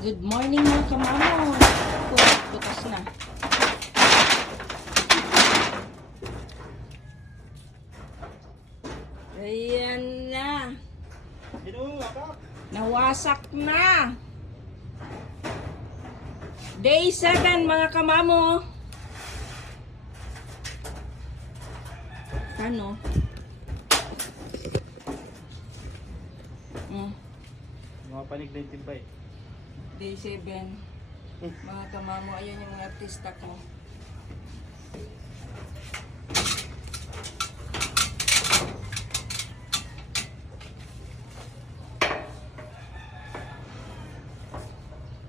Good morning mga kamamo. Bukas na. Ayan na. Nawasak na. Day 7 mga kamamo. Ano? Mga panig na yung timbay. Day 7. Mga kamamo, ayan yung mga artista ko.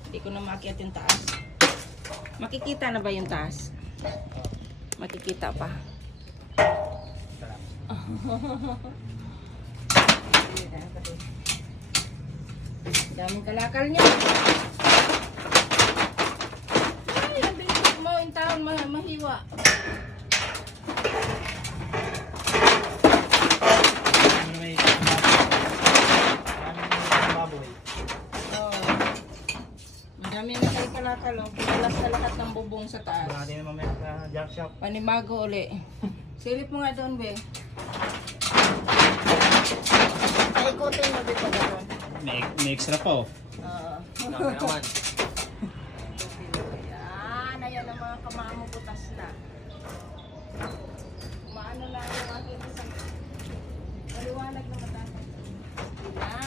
Hindi ko na makiat yung taas. Makikita na ba yung taas? Makikita pa. Daming kalakal niya. Ay, ang bilis mo yung taon mahiwa. May baboy. Oh. Madami na kayo kalakal. Oh. Pinalas na lahat ng bubong sa taas. Marami na mamaya sa junk shop. Panimago uli. Silip mo nga doon, be. Paikutin mo dito doon. May extra pa oh. Oo. Dami naman. Ayan, ayan ang mga kamamo butas na. Maano na yung aking isang maliwanag na matatas. Ayan.